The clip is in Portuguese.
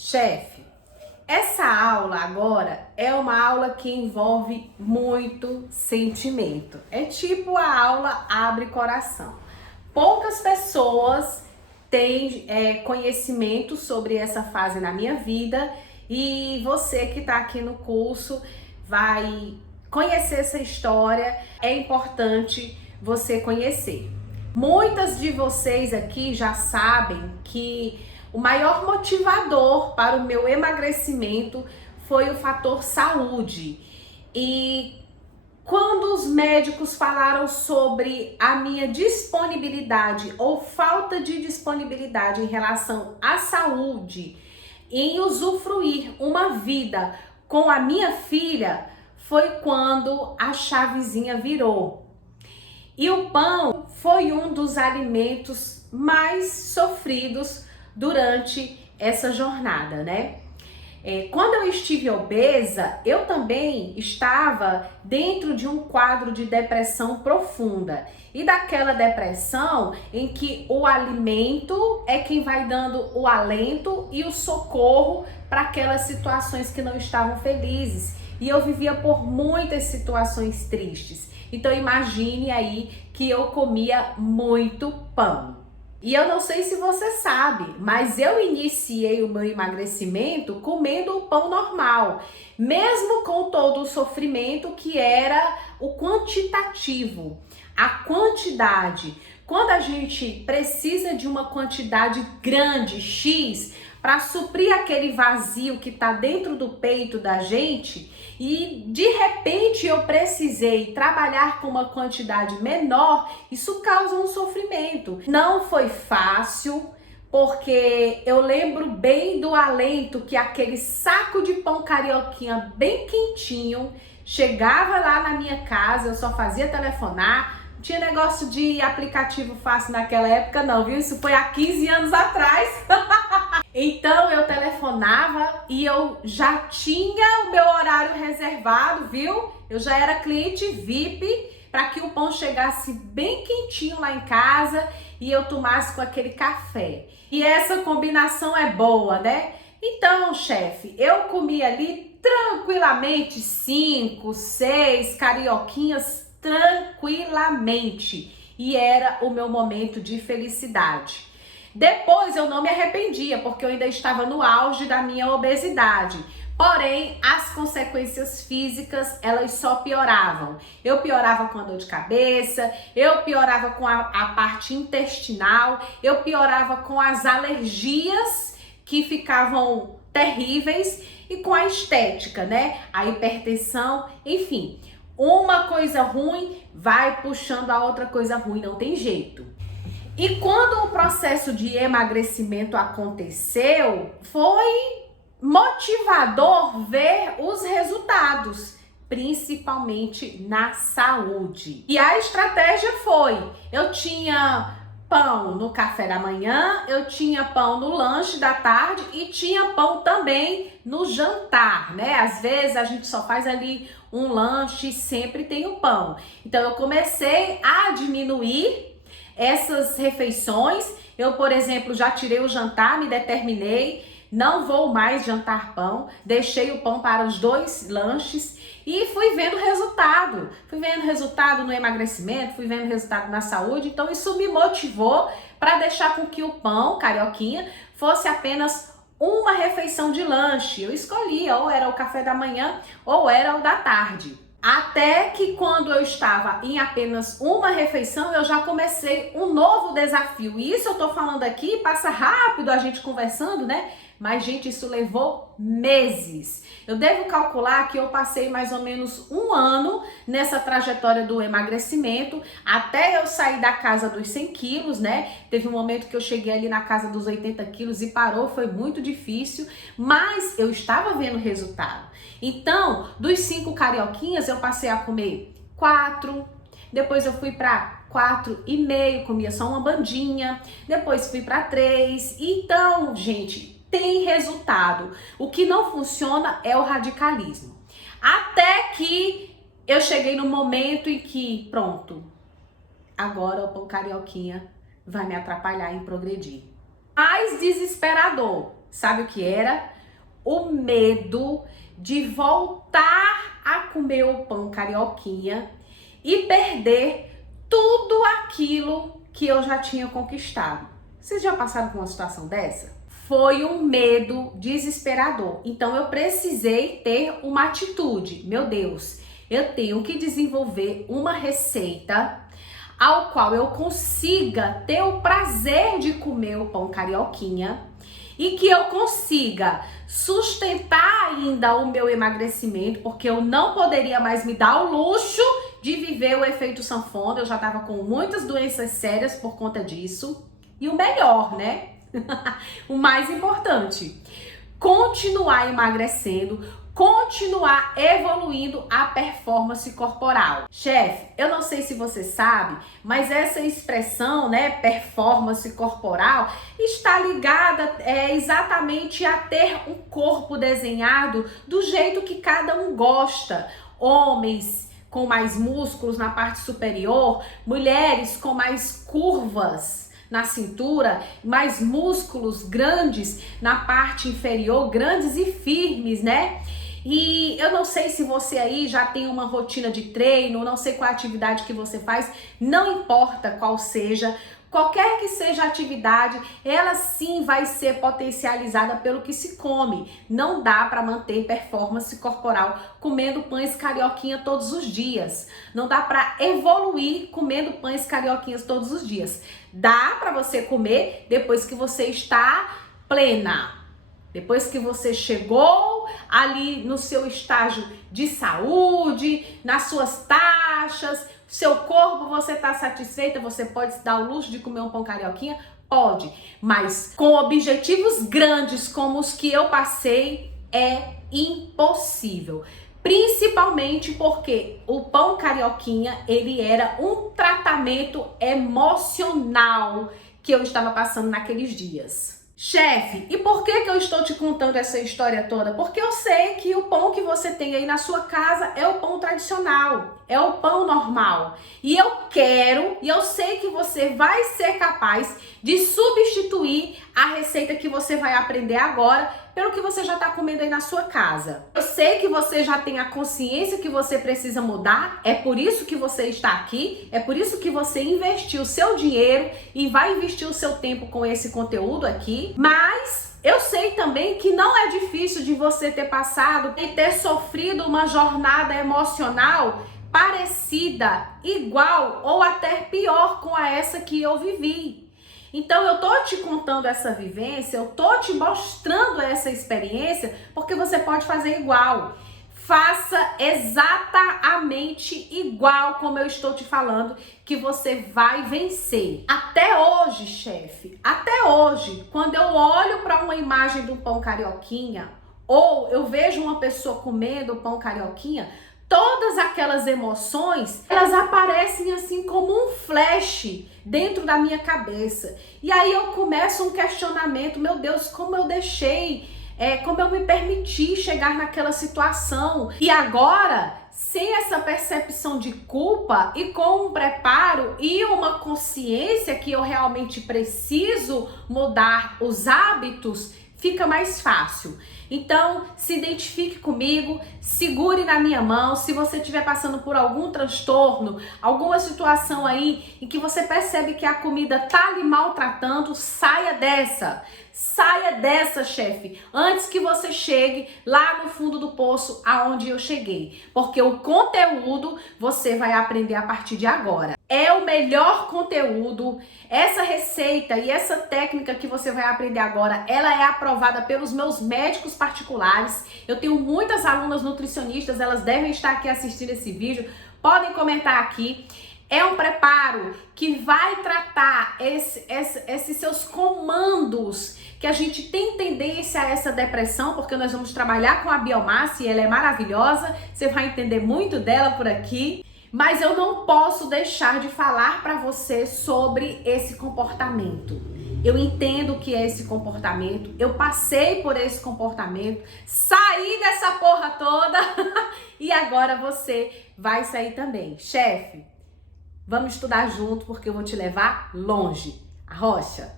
Chefe, essa aula agora é uma aula que envolve muito sentimento. É tipo a aula Abre Coração. Poucas pessoas têm conhecimento sobre essa fase na minha vida e você que está aqui no curso vai conhecer essa história. É importante você conhecer. Muitas de vocês aqui já sabem que o maior motivador para o meu emagrecimento foi o fator saúde. E quando os médicos falaram sobre a minha disponibilidade ou falta de disponibilidade em relação à saúde, em usufruir uma vida com a minha filha, foi quando a chavezinha virou. E o pão foi um dos alimentos mais sofridos durante essa jornada, né? Quando eu estive obesa, eu também estava dentro de um quadro de depressão profunda. E daquela depressão em que o alimento é quem vai dando o alento e o socorro para aquelas situações que não estavam felizes. E eu vivia por muitas situações tristes. Então imagine aí que eu comia muito pão. E eu não sei se você sabe, mas eu iniciei o meu emagrecimento comendo o pão normal, mesmo com todo o sofrimento que era o quantitativo, a quantidade. Quando a gente precisa de uma quantidade grande, X, para suprir aquele vazio que está dentro do peito da gente, e de repente eu precisei trabalhar com uma quantidade menor, isso causa um sofrimento. Não foi fácil, porque eu lembro bem do alento que aquele saco de pão carioquinha bem quentinho chegava lá na minha casa, eu só fazia telefonar. Não tinha negócio de aplicativo fácil naquela época não, viu? Isso foi há 15 anos atrás. Então eu telefonava e eu já tinha o meu horário reservado, viu? Eu já era cliente VIP para que o pão chegasse bem quentinho lá em casa e eu tomasse com aquele café. E essa combinação é boa, né? Então, chefe, eu comi ali tranquilamente 5, 6 carioquinhas tranquilamente. E era o meu momento de felicidade. Depois eu não me arrependia, porque eu ainda estava no auge da minha obesidade. Porém, as consequências físicas, elas só pioravam. Eu piorava com a dor de cabeça, eu piorava com a parte intestinal, eu piorava com as alergias que ficavam terríveis e com a estética, né? A hipertensão, enfim. Uma coisa ruim vai puxando a outra coisa ruim, não tem jeito. E quando o processo de emagrecimento aconteceu, foi motivador ver os resultados, principalmente na saúde. E a estratégia foi: eu tinha pão no café da manhã, eu tinha pão no lanche da tarde e tinha pão também no jantar, né? Às vezes a gente só faz ali um lanche, sempre tem o pão. Então eu comecei a diminuir essas refeições. Eu, por exemplo, já tirei o jantar, me determinei, não vou mais jantar pão, deixei o pão para os 2 lanches e fui vendo resultado. Fui vendo resultado no emagrecimento, fui vendo resultado na saúde, então isso me motivou para deixar com que o pão, carioquinha, fosse apenas uma refeição de lanche. Eu escolhia, ou era o café da manhã ou era o da tarde. Até que quando eu estava em apenas uma refeição, eu já comecei um novo desafio. E isso eu tô falando aqui, passa rápido a gente conversando, né? Mas, gente, isso levou meses. Eu devo calcular que eu passei mais ou menos 1 ano nessa trajetória do emagrecimento, até eu sair da casa dos 100 quilos, né? Teve um momento que eu cheguei ali na casa dos 80 quilos e parou, foi muito difícil, mas eu estava vendo resultado. Então, dos 5 carioquinhas, eu passei a comer 4, depois eu fui para 4,5, comia só uma bandinha, depois fui para 3. Então, gente, tem resultado. O que não funciona é o radicalismo. Até que eu cheguei no momento em que, pronto, agora o pão carioquinha vai me atrapalhar em progredir. Mais desesperador sabe o que era? O medo de voltar a comer o pão carioquinha e perder tudo aquilo que eu já tinha conquistado. Vocês já passaram por uma situação dessa? Foi um medo desesperador. Então eu precisei ter uma atitude. Meu Deus, eu tenho que desenvolver uma receita ao qual eu consiga ter o prazer de comer o pão carioquinha e que eu consiga sustentar ainda o meu emagrecimento, porque eu não poderia mais me dar o luxo de viver o efeito sanfona. Eu já estava com muitas doenças sérias por conta disso. E o melhor, né? O mais importante, continuar emagrecendo, continuar evoluindo a performance corporal. Chefe, eu não sei se você sabe, mas essa expressão, né, performance corporal, está ligada exatamente a ter um corpo desenhado do jeito que cada um gosta. Homens com mais músculos na parte superior, mulheres com mais curvas na cintura, mais músculos grandes na parte inferior, grandes e firmes, né? E eu não sei se você aí já tem uma rotina de treino, não sei qual atividade que você faz, não importa qual seja, qualquer que seja a atividade, ela sim vai ser potencializada pelo que se come. Não dá para manter performance corporal comendo pães carioquinha todos os dias. Não dá para evoluir comendo pães carioquinhas todos os dias. Dá para você comer depois que você está plena. Depois que você chegou ali no seu estágio de saúde, nas suas taxas, seu corpo, você está satisfeita, você pode se dar o luxo de comer um pão carioquinha? Pode, mas com objetivos grandes como os que eu passei, é impossível. Principalmente porque o pão carioquinha, ele era um tratamento emocional que eu estava passando naqueles dias. Chefe, e por que eu estou te contando essa história toda? Porque eu sei que o pão que você tem aí na sua casa é o pão tradicional, é o pão normal. E eu quero, e eu sei que você vai ser capaz de substituir a receita que você vai aprender agora pelo que você já está comendo aí na sua casa. Eu sei que você já tem a consciência que você precisa mudar, é por isso que você está aqui, é por isso que você investiu o seu dinheiro e vai investir o seu tempo com esse conteúdo aqui, mas eu sei também que não é difícil de você ter passado e ter sofrido uma jornada emocional parecida, igual ou até pior com a essa que eu vivi. Então eu tô te contando essa vivência, eu tô te mostrando essa experiência, porque você pode fazer igual. Faça exatamente igual como eu estou te falando, que você vai vencer. Até hoje, chefe, até hoje, quando eu olho para uma imagem do pão carioquinha, ou eu vejo uma pessoa comendo o pão carioquinha, todas aquelas emoções, elas aparecem assim como um flash dentro da minha cabeça. E aí eu começo um questionamento, meu Deus, como eu deixei, como eu me permiti chegar naquela situação. E agora, sem essa percepção de culpa e com um preparo e uma consciência que eu realmente preciso mudar os hábitos, fica mais fácil. Então, se identifique comigo, segure na minha mão. Se você estiver passando por algum transtorno, alguma situação aí em que você percebe que a comida tá lhe maltratando, saia dessa. Saia dessa, chefe, antes que você chegue lá no fundo do poço aonde eu cheguei. Porque o conteúdo você vai aprender a partir de agora. É o melhor conteúdo. Essa receita e essa técnica que você vai aprender agora, ela é aprovada pelos meus médicos particulares. Eu tenho muitas alunas nutricionistas, elas devem estar aqui assistindo esse vídeo. Podem comentar aqui. É um preparo que vai tratar esses seus comandos, que a gente tem tendência a essa depressão, porque nós vamos trabalhar com a biomassa e ela é maravilhosa. Você vai entender muito dela por aqui. Mas eu não posso deixar de falar para você sobre esse comportamento. Eu entendo o que é esse comportamento, eu passei por esse comportamento, saí dessa porra toda e agora você vai sair também. Chefe, vamos estudar junto porque eu vou te levar longe. Arrocha!